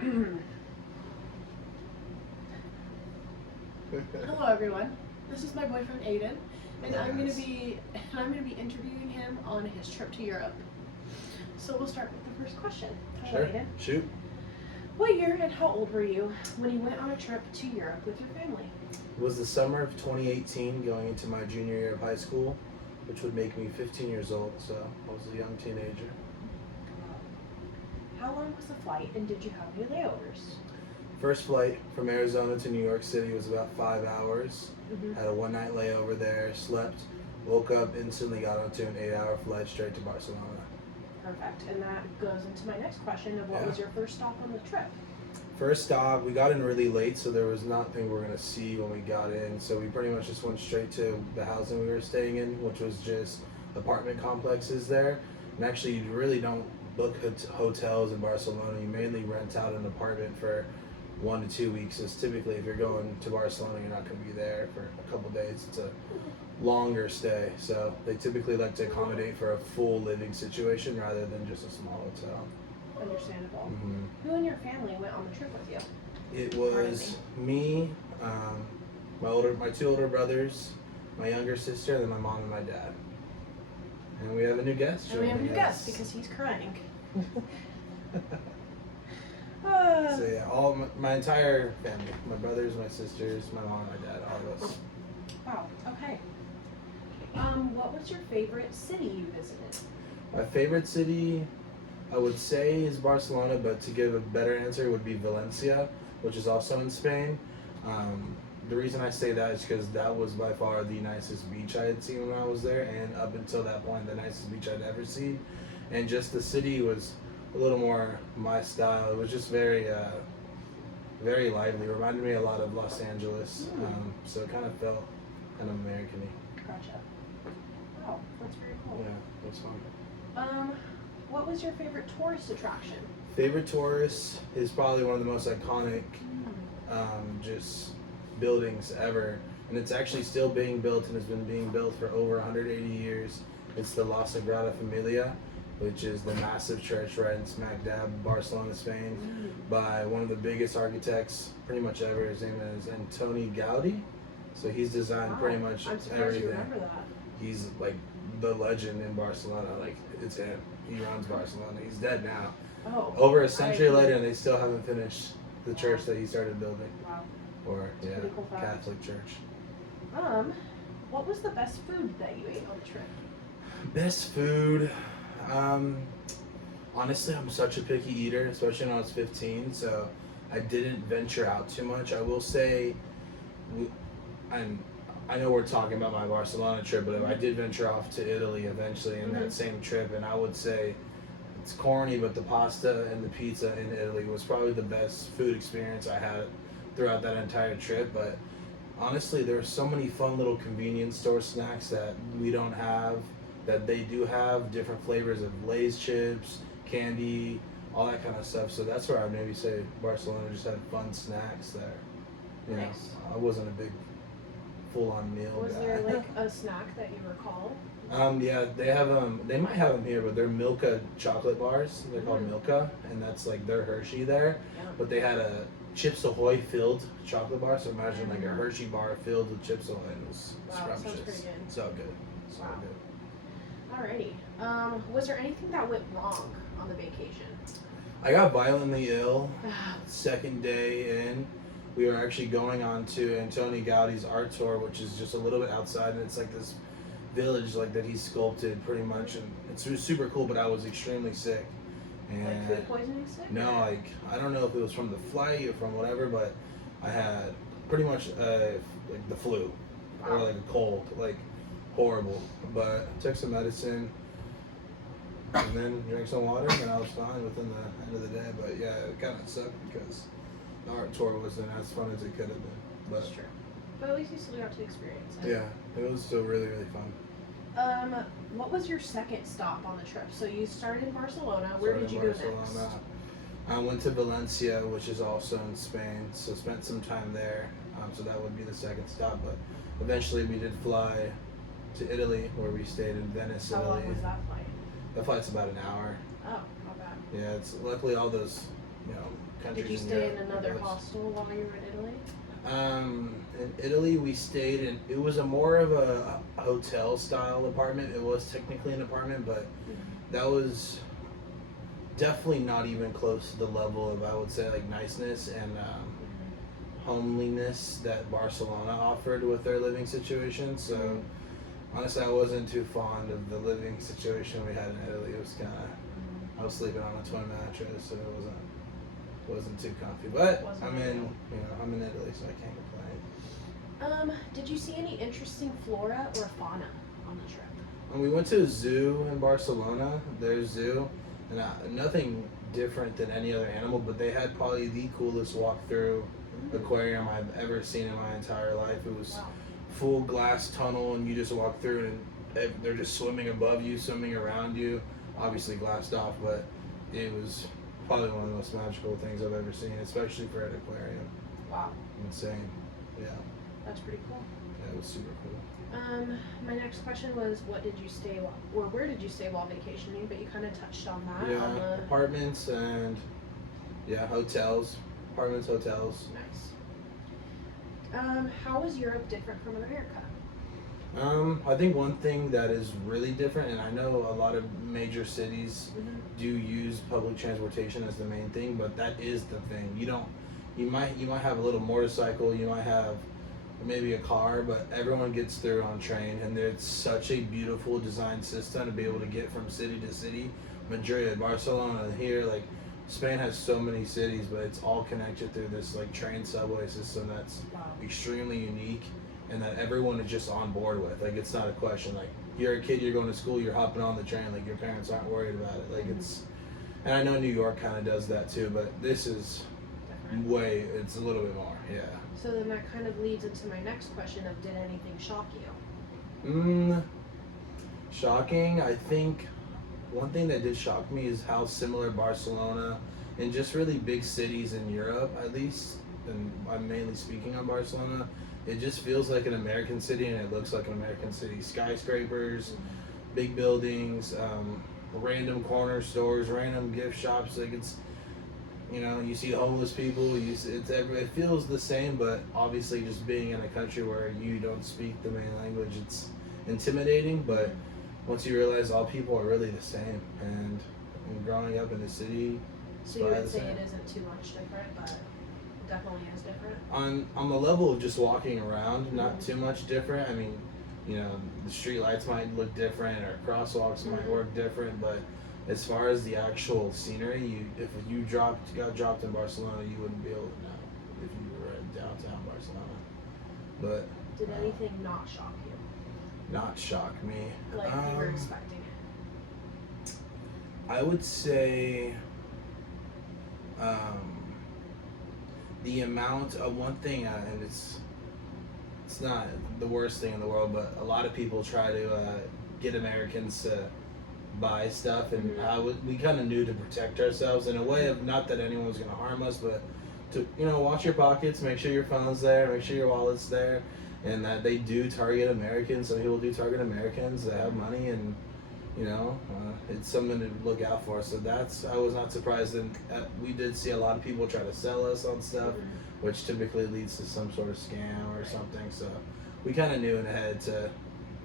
Hello everyone. This is my boyfriend Aiden, and Oh, I'm nice. gonna be interviewing him on his trip to Europe. So we'll start with the first question. Hello Sure. Aiden. Shoot. What year and how old were you when you went on a trip to Europe with your family? It was the summer of 2018, going into my junior year of high school, which would make me 15 years old, so I was a young teenager. How long was the flight and did you have any layovers? First flight from Arizona to New York City was about 5 hours. Mm-hmm. Had a one-night layover there, slept, woke up, instantly got onto an 8-hour flight straight to Barcelona. Perfect. And that goes into my next question of what was your first stop on the trip? First stop, we got in really late, so there was nothing we were going to see when we got in. So we pretty much just went straight to the housing we were staying in, which was just apartment complexes there. And actually, you really don't book hotels in Barcelona. You mainly rent out an apartment for 1 to 2 weeks. It's typically, if you're going to Barcelona, you're not going to be there for a couple days. It's a longer stay. So they typically like to accommodate for a full living situation rather than just a small hotel. Understandable. Mm-hmm. Who in your family went on the trip with you? It was me, my two older brothers, my younger sister, and then my mom and my dad. And we have a new guest. And we have a new joining guest us. because he's crying. So yeah, my entire family, my brothers, my sisters, my mom, and my dad, all of us. Wow. Okay. What was your favorite city you visited? My favorite city, I would say, is Barcelona, but to give a better answer would be Valencia, which is also in Spain. The reason I say that is because that was by far the nicest beach I had seen when I was there, and up until that point, the nicest beach I'd ever seen. And just the city was a little more my style. It was just very, very lively. It reminded me a lot of Los Angeles, so it kind of felt kind of American-y. Gotcha. Wow, that's very cool. Yeah, it was fun. What was your favorite tourist attraction? Favorite tourist is probably one of the most iconic just buildings ever, and it's actually still being built and has been being built for over 180 years. It's the La Sagrada Familia, which is the massive church right in smack dab Barcelona, Spain, by one of the biggest architects pretty much ever. His name is Antoni Gaudi. So he's designed pretty much I'm surprised everything. you remember that. He's like the legend in Barcelona. Like, it's him. He runs Barcelona. He's dead now. Oh. Over a century later, and they still haven't finished the church that he started building. Wow. Or That's a pretty cool fact. Catholic church. What was the best food that you ate on the trip? Best food. Honestly, I'm such a picky eater, especially when I was 15. So I didn't venture out too much. I will say, I know we're talking about my Barcelona trip, but I did venture off to Italy eventually in that same trip, and I would say it's corny, but the pasta and the pizza in Italy was probably the best food experience I had throughout that entire trip. But honestly, there are so many fun little convenience store snacks that we don't have, that they do have, different flavors of Lay's chips, candy, all that kind of stuff. So that's where I'd maybe say Barcelona just had fun snacks there. You know, Nice. I wasn't a big full-on meal Was guy. there like a snack that you recall? Yeah, they have they might have them here, but they're Milka chocolate bars. They're called Milka, and that's like their Hershey there. Yeah. But they had a Chips Ahoy filled chocolate bar. So imagine like a Hershey bar filled with Chips Ahoy. It was Wow, that sounds scrumptious. pretty good. So good. So Wow. good. Alrighty. Was there anything that went wrong on the vacation? I got violently ill second day in. We were actually going on to Antoni Gaudi's art tour, which is just a little bit outside, and it's like this village like that he sculpted pretty much, and it was super cool. But I was extremely sick, and Like food poisoning sick? no, like I don't know if it was from the flight or from whatever, but I had pretty much like the flu or like a cold, like horrible. But I took some medicine and then drank some water, and I was fine within the end of the day. But yeah, it kind of sucked because the art tour wasn't as fun as it could have been. But That's true. But at least you still got to experience it. yeah, it was still really, really fun. What was your second stop on the trip? So you started in Barcelona. Where Started did you in go next? Barcelona. I went to Valencia, which is also in Spain, so spent some time there. So that would be the second stop. But eventually we did fly to Italy, where we stayed in Venice, How Italy. long was that flight? That flight's about an hour. Oh, not bad. Yeah, it's luckily all those you know, countries. Did you in stay Europe. in another It was- hostel while you were in Italy? In Italy, we stayed in. It was a more of a hotel style apartment. It was technically an apartment, but that was definitely not even close to the level of, I would say, like niceness and homeliness that Barcelona offered with their living situation. So honestly, I wasn't too fond of the living situation we had in Italy. It was kind of, I was sleeping on a twin mattress, so it wasn't too comfy. But Wasn't I'm ideal. in, I'm in Italy, so I can't complain. Did you see any interesting flora or fauna on the trip? And we went to a zoo in Barcelona, their zoo, and nothing different than any other animal, but they had probably the coolest walk-through aquarium I've ever seen in my entire life. It was Wow. full glass tunnel, and you just walk through it, and they're just swimming above you, swimming around you, obviously glassed off, but it was probably one of the most magical things I've ever seen, especially for an aquarium. Wow, Insane. Yeah, that's pretty cool. it was super cool. My next question was, where did you stay while vacationing? But you kind of touched on that. Yeah, On the apartments and hotels. Apartments, hotels. nice. How is Europe different from America? I think one thing that is really different, and I know a lot of major cities do use public transportation as the main thing, but that is the thing. You might have a little motorcycle, you might have maybe a car, but everyone gets through on train, and it's such a beautiful design system to be able to get from city to city. Madrid, Barcelona, here, like Spain has so many cities, but it's all connected through this like train subway system that's Wow. extremely unique and that everyone is just on board with. Like, it's not a question. Like, you're a kid, you're going to school, you're hopping on the train, like your parents aren't worried about it. Like, it's, and I know New York kind of does that too, but this is Different. it's a little bit more, yeah. So then that kind of leads into my next question of, did anything shock you? Shocking. I think one thing that did shock me is how similar Barcelona and just really big cities in Europe, at least, and I'm mainly speaking on Barcelona, it just feels like an American city and it looks like an American city. Skyscrapers, big buildings, random corner stores, random gift shops. Like, it's, you see homeless people. It feels the same, but obviously, just being in a country where you don't speak the main language, it's intimidating. But once you realize all people are really the same, and growing up in the city, So you probably would the say same. it isn't too much different, but it definitely is different. On the level of just walking around, not too much different. I mean, the street lights might look different, or crosswalks might work different, but as far as the actual scenery, if you got dropped in Barcelona, you wouldn't be able to know if you were in downtown Barcelona. But Did anything not shock you? not shock me. Like you were expecting it? I would say the amount of one thing, and it's not the worst thing in the world, but a lot of people try to get Americans to buy stuff, and we kind of knew to protect ourselves in a way of, not that anyone was going to harm us, but to watch your pockets, make sure your phone's there, make sure your wallet's there, and that they do target Americans. Some people do target Americans that have money, and it's something to look out for. So I was not surprised, and we did see a lot of people try to sell us on stuff, which typically leads to some sort of scam or something. So we kind of knew in ahead to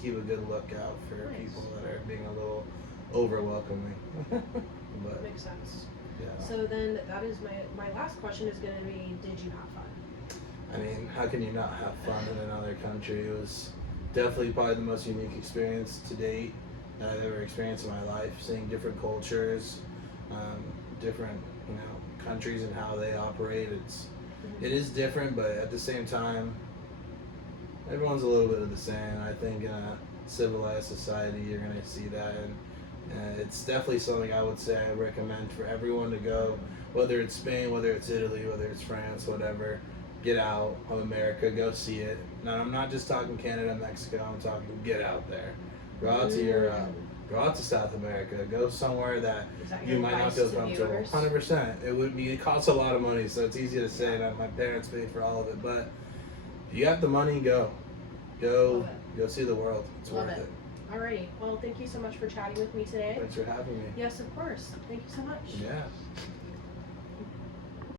keep a good lookout for people that are being a little over welcoming. But Makes sense. yeah, So then that is my last question is going to be, did you have fun? I mean, how can you not have fun in another country? It was definitely probably the most unique experience to date that I've ever experienced in my life. Seeing different cultures, different countries and how they operate. It is different, but at the same time, everyone's a little bit of the same. I think in a civilized society, you're gonna see that, and it's definitely something I would say I recommend for everyone to go. Whether it's Spain, whether it's Italy, whether it's France, whatever. Get out of America, go see it. Now, I'm not just talking Canada, Mexico, I'm talking get out there. Go out to Europe, go out to South America, go somewhere that Is that you your might not advice feel to comfortable. viewers? 100%. It costs a lot of money, so it's easy to say that my parents paid for all of it, but if you got the money, go Love see the world. It's Love worth it. it. Alrighty. Well, thank you so much for chatting with me today. Thanks for having me. Yes, of course. Thank you so much. Yeah.